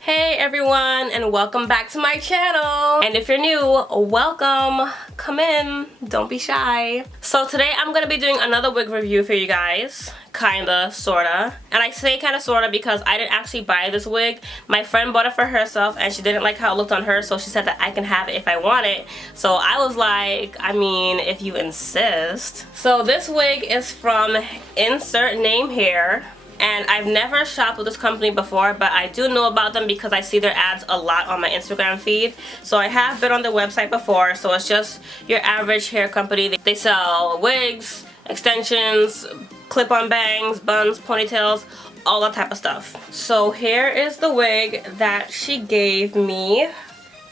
Hey everyone, and welcome back to my channel. And if you're new, welcome. Come in, don't be shy. So today I'm gonna be doing another wig review for you guys. Kinda, sorta. And I say kinda sorta because I didn't actually buy this wig. My friend bought it for herself and she didn't like how it looked on her, so she said that I can have it if I want it. So I was like, I mean, if you insist. So this wig is from Insert Name Hair. And I've never shopped with this company before, but I do know about them because I see their ads a lot on my Instagram feed. So I have been on their website before, so it's just your average hair company. They sell wigs, extensions, clip-on bangs, buns, ponytails, all that type of stuff. So here is the wig that she gave me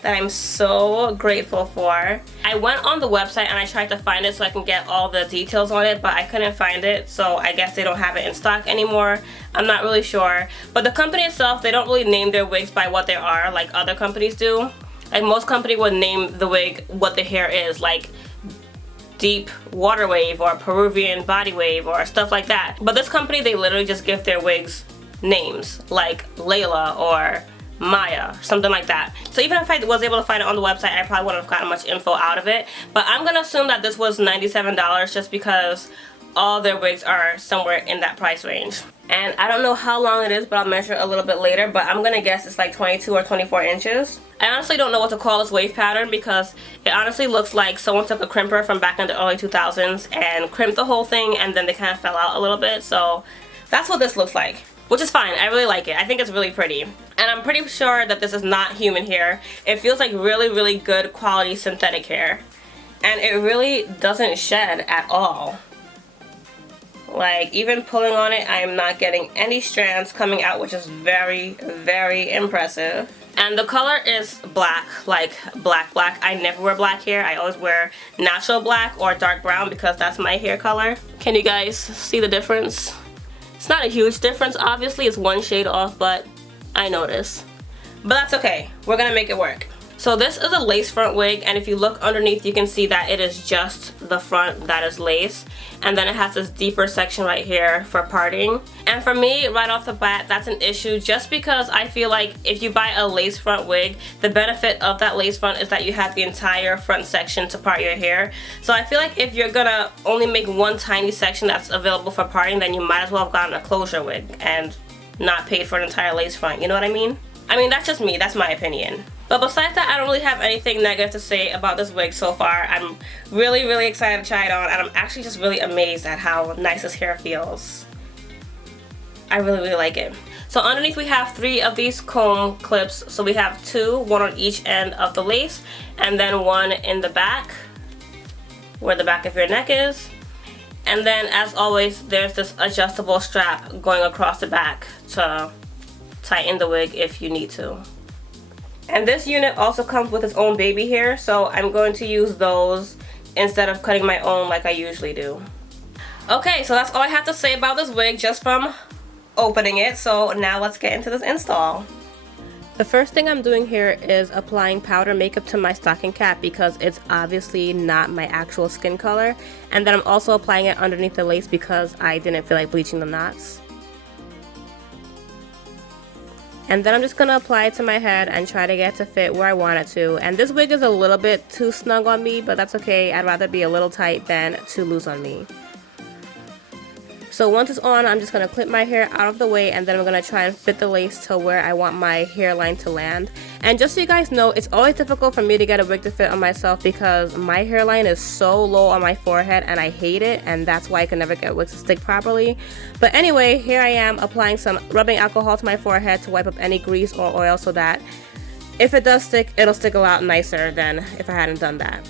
that I'm so grateful for. I went on the website and I tried to find it so I can get all the details on it, but I couldn't find it, so I guess they don't have it in stock anymore. I'm not really sure. But the company itself, they don't really name their wigs by what they are like other companies do. Like most companies would name the wig what the hair is, like deep water wave or Peruvian body wave or stuff like that. But this company, they literally just give their wigs names, like Layla or Maya, something like that. So even if I was able to find it on the website, I probably wouldn't have gotten much info out of it. But I'm gonna assume that this was $97 just because all their wigs are somewhere in that price range. And I don't know how long it is, but I'll measure it a little bit later, but I'm gonna guess it's like 22 or 24 inches. I honestly don't know what to call this wave pattern because it honestly looks like someone took a crimper from back in the early 2000s and crimped the whole thing, and then they kind of fell out a little bit. So that's what this looks like, which is fine. I really like it. I think it's really pretty. And I'm pretty sure that this is not human hair. It feels like really, really good quality synthetic hair. And it really doesn't shed at all. Like, even pulling on it, I am not getting any strands coming out, which is very, very impressive. And the color is black, like black. I never wear black hair. I always wear natural black or dark brown because that's my hair color. Can you guys see the difference? It's not a huge difference, obviously. It's one shade off, but I notice. But that's okay. We're gonna make it work. So this is a lace front wig, and if you look underneath, you can see that it is just the front that is lace. And then it has this deeper section right here for parting. And for me, right off the bat, that's an issue just because I feel like if you buy a lace front wig, the benefit of that lace front is that you have the entire front section to part your hair. So I feel like if you're gonna only make one tiny section that's available for parting, then you might as well have gotten a closure wig and not paid for an entire lace front, you know what I mean? I mean, that's just me, that's my opinion. But besides that, I don't really have anything negative to say about this wig so far. I'm really, really excited to try it on, and I'm actually just really amazed at how nice this hair feels. I really, really like it. So underneath we have 3 of these comb clips. So we have 2, one on each end of the lace, and then one in the back, where the back of your neck is. And then, as always, there's this adjustable strap going across the back to tighten the wig if you need to. And this unit also comes with its own baby hair, so I'm going to use those instead of cutting my own like I usually do. Okay, so that's all I have to say about this wig just from opening it. So now let's get into this install. The first thing I'm doing here is applying powder makeup to my stocking cap because it's obviously not my actual skin color. And then I'm also applying it underneath the lace because I didn't feel like bleaching the knots. And then I'm just going to apply it to my head and try to get it to fit where I want it to. And this wig is a little bit too snug on me, but that's okay. I'd rather be a little tight than too loose on me. So once it's on, I'm just going to clip my hair out of the way, and then I'm going to try and fit the lace to where I want my hairline to land. And just so you guys know, it's always difficult for me to get a wig to fit on myself because my hairline is so low on my forehead and I hate it, and that's why I can never get wigs to stick properly. But anyway, here I am applying some rubbing alcohol to my forehead to wipe up any grease or oil so that if it does stick, it'll stick a lot nicer than if I hadn't done that.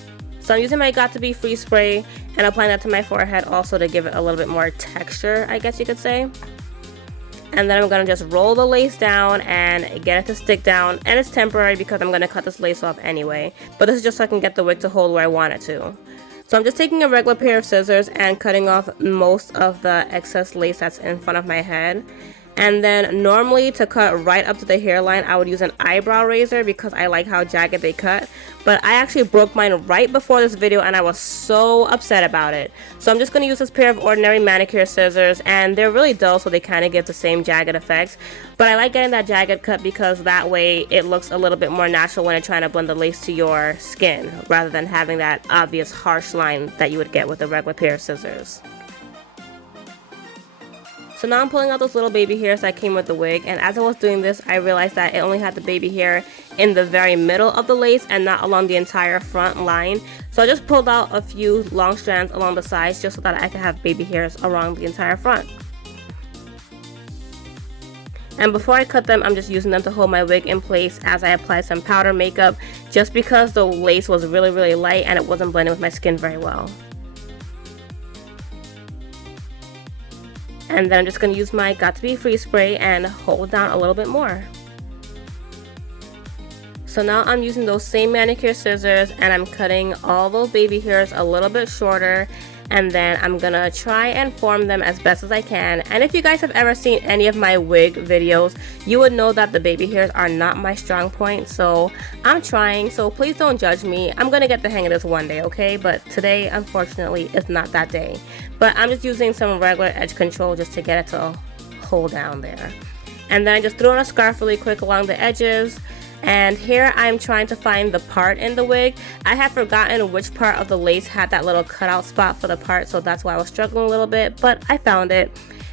So I'm using my Got2b Free Spray and applying that to my forehead also to give it a little bit more texture, I guess you could say. And then I'm going to just roll the lace down and get it to stick down. And it's temporary because I'm going to cut this lace off anyway. But this is just so I can get the wig to hold where I want it to. So I'm just taking a regular pair of scissors and cutting off most of the excess lace that's in front of my head. And then normally to cut right up to the hairline, I would use an eyebrow razor because I like how jagged they cut. But I actually broke mine right before this video and I was so upset about it. So I'm just going to use this pair of ordinary manicure scissors, and they're really dull so they kind of give the same jagged effect. But I like getting that jagged cut because that way it looks a little bit more natural when you're trying to blend the lace to your skin, rather than having that obvious harsh line that you would get with a regular pair of scissors. So now I'm pulling out those little baby hairs that came with the wig, and as I was doing this, I realized that it only had the baby hair in the very middle of the lace and not along the entire front line. So I just pulled out a few long strands along the sides just so that I could have baby hairs around the entire front. And before I cut them, I'm just using them to hold my wig in place as I apply some powder makeup, just because the lace was really light and it wasn't blending with my skin very well. And then I'm just going to use my Got To Be Free spray and hold down a little bit more. So now I'm using those same manicure scissors and I'm cutting all those baby hairs a little bit shorter, and then I'm gonna try and form them as best as I can. And if you guys have ever seen any of my wig videos, you would know that the baby hairs are not my strong point, so I'm trying, so please don't judge me. I'm gonna get the hang of this one day, okay? But today, unfortunately, is not that day. But I'm just using some regular edge control just to get it to hold down there. And then I just threw on a scarf really quick along the edges. And here I'm trying to find the part in the wig. I have forgotten which part of the lace had that little cutout spot for the part, so that's why I was struggling a little bit, but I found it.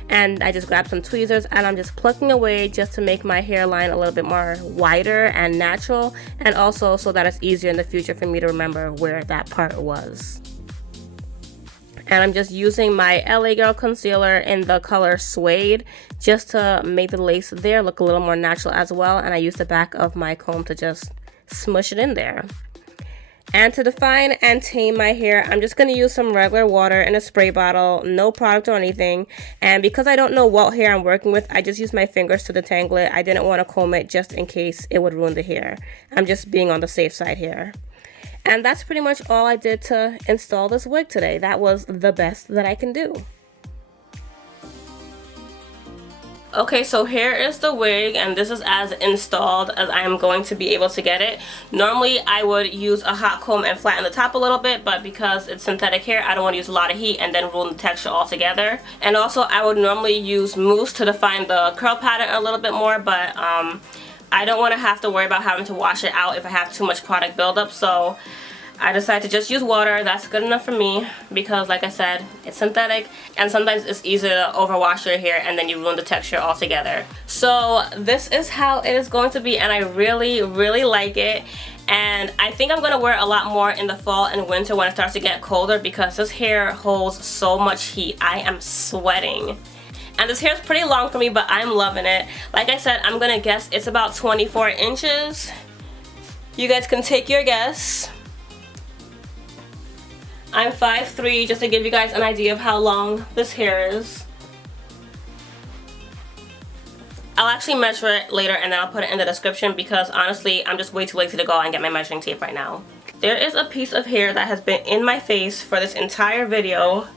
And I just grabbed some tweezers and I'm just plucking away just to make my hairline a little bit more wider and natural, and also so that it's easier in the future for me to remember where that part was. And I'm just using my LA Girl concealer in the color Suede just to make the lace there look a little more natural as well. And I use the back of my comb to just smush it in there. And to define and tame my hair, I'm just going to use some regular water in a spray bottle, no product or anything. And because I don't know what hair I'm working with, I just use my fingers to detangle it. I didn't want to comb it just in case it would ruin the hair. I'm just being on the safe side here. And that's pretty much all I did to install this wig today. That was the best that I can do. Okay, so here is the wig, and this is as installed as I am going to be able to get it. Normally I would use a hot comb and flatten the top a little bit, but because it's synthetic hair, I don't want to use a lot of heat and then ruin the texture altogether. And also I would normally use mousse to define the curl pattern a little bit more, but I don't want to have to worry about having to wash it out if I have too much product buildup, so I decided to just use water. That's good enough for me because, like I said, it's synthetic and sometimes it's easier to overwash your hair and then you ruin the texture altogether. So this is how it is going to be, and I really like it. And I think I'm going to wear it a lot more in the fall and winter when it starts to get colder because this hair holds so much heat. I am sweating. And this hair is pretty long for me, but I'm loving it. Like I said, I'm gonna guess it's about 24 inches. You guys can take your guess. I'm 5'3", just to give you guys an idea of how long this hair is. I'll actually measure it later and then I'll put it in the description because honestly, I'm just way too lazy to go and get my measuring tape right now. There is a piece of hair that has been in my face for this entire video,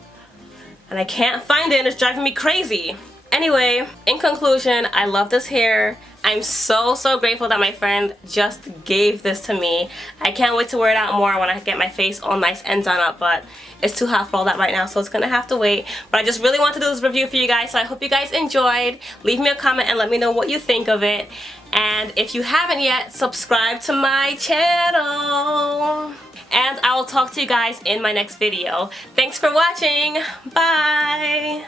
and I can't find it and it's driving me crazy. Anyway, in conclusion, I love this hair. I'm so grateful that my friend just gave this to me. I can't wait to wear it out more when I get my face all nice and done up, but it's too hot for all that right now, so it's gonna have to wait. But I just really want to do this review for you guys, so I hope you guys enjoyed. Leave me a comment and let me know what you think of it. And if you haven't yet, subscribe to my channel. And I will talk to you guys in my next video. Thanks for watching. Bye.